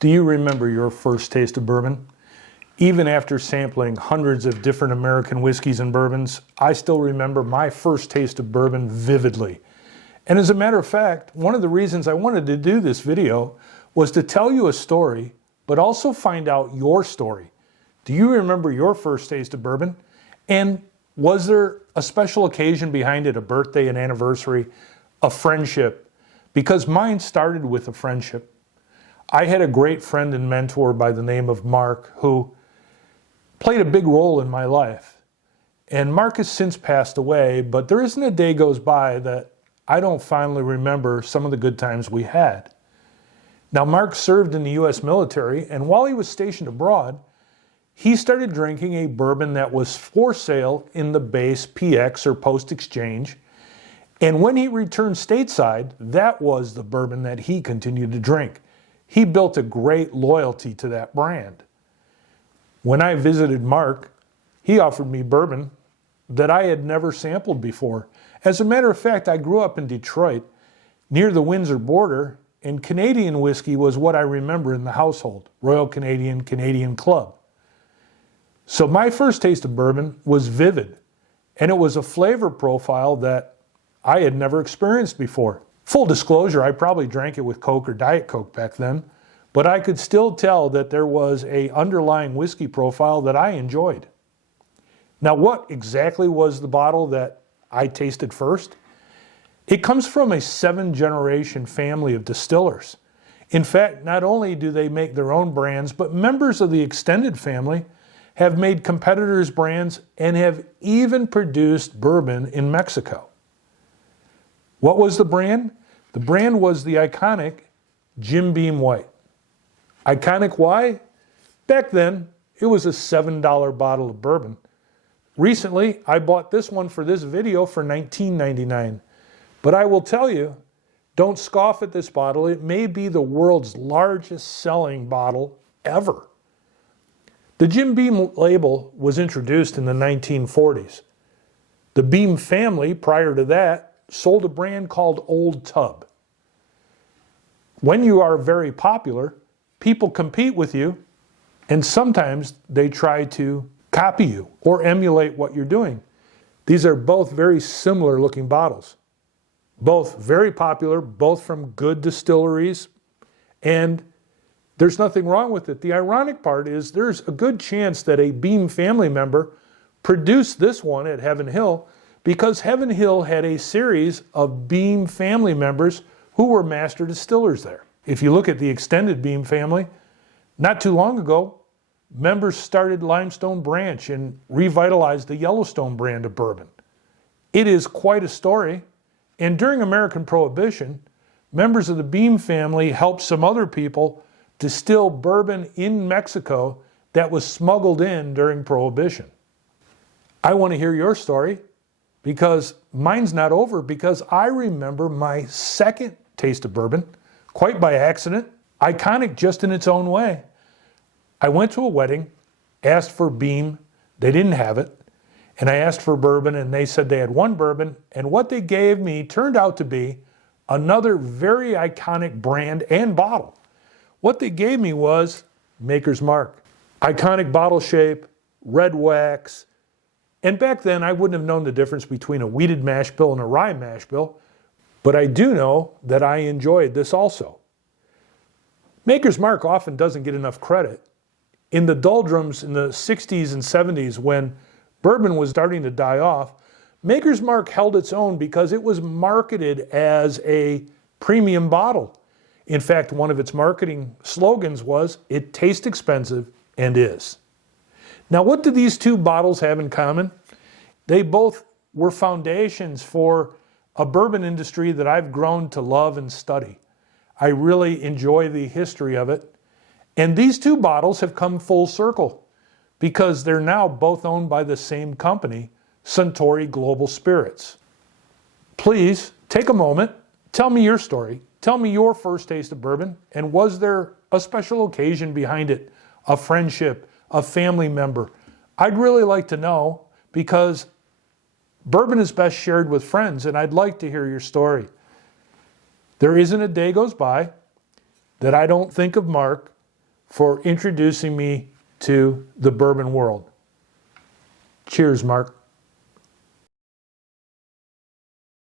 Do you remember your first taste of bourbon? Even after sampling hundreds of different American whiskeys and bourbons, I still remember my first taste of bourbon vividly. And as a matter of fact, one of the reasons I wanted to do this video was to tell you a story, but also find out your story. Do you remember your first taste of bourbon? And was there a special occasion behind it, a birthday, an anniversary, a friendship? Because mine started with a friendship. I had a great friend and mentor by the name of Mark who played a big role in my life. And Mark has since passed away, but there isn't a day goes by that I don't finally remember some of the good times we had. Now, Mark served in the U.S. military, and while he was stationed abroad, he started drinking a bourbon that was for sale in the base PX or post exchange. And when he returned stateside, that was the bourbon that he continued to drink. He built a great loyalty to that brand. When I visited Mark, he offered me bourbon that I had never sampled before. As a matter of fact, I grew up in Detroit, near the Windsor border, and Canadian whiskey was what I remember in the household, Royal Canadian, Canadian Club. So my first taste of bourbon was vivid, and it was a flavor profile that I had never experienced before. Full disclosure, I probably drank it with Coke or Diet Coke back then, but I could still tell that there was an underlying whiskey profile that I enjoyed. Now, what exactly was the bottle that I tasted first? It comes from a 7-generation family of distillers. In fact, not only do they make their own brands, but members of the extended family have made competitors' brands and have even produced bourbon in Mexico. What was the brand? The brand was the iconic Jim Beam White. Iconic why? Back then, it was a $7 bottle of bourbon. Recently, I bought this one for this video for $19.99. But I will tell you, don't scoff at this bottle. It may be the world's largest selling bottle ever. The Jim Beam label was introduced in the 1940s. The Beam family, prior to that, sold a brand called Old Tub. When you are very popular, people compete with you, and sometimes they try to copy you or emulate what you're doing. These are both very similar looking bottles. Both very popular, both from good distilleries, and there's nothing wrong with it. The ironic part is there's a good chance that a Beam family member produced this one at Heaven Hill because Heaven Hill had a series of Beam family members who were master distillers there. If you look at the extended Beam family, not too long ago, members started Limestone Branch and revitalized the Yellowstone brand of bourbon. It is quite a story. And during American Prohibition, members of the Beam family helped some other people distill bourbon in Mexico that was smuggled in during Prohibition. I want to hear your story because mine's not over, because I remember my second taste of bourbon, quite by accident, iconic just in its own way. I went to a wedding, asked for Beam, they didn't have it. And I asked for bourbon, and they said they had one bourbon, and what they gave me turned out to be another very iconic brand and bottle. What they gave me was Maker's Mark. Iconic bottle shape, red wax, and back then I wouldn't have known the difference between a wheated mash bill and a rye mash bill, but I do know that I enjoyed this also. Maker's Mark often doesn't get enough credit. In the doldrums in the 60s and 70s, when bourbon was starting to die off, Maker's Mark held its own because it was marketed as a premium bottle. In fact, one of its marketing slogans was, "It tastes expensive and is." Now, what do these two bottles have in common? They both were foundations for a bourbon industry that I've grown to love and study. I really enjoy the history of it. And these two bottles have come full circle, because they're now both owned by the same company, Suntory Global Spirits. Please take a moment, tell me your story, tell me your first taste of bourbon, and was there a special occasion behind it, a friendship, a family member? I'd really like to know, because bourbon is best shared with friends, and I'd like to hear your story. There isn't a day goes by that I don't think of Mark for introducing me to the bourbon world. Cheers, Mark.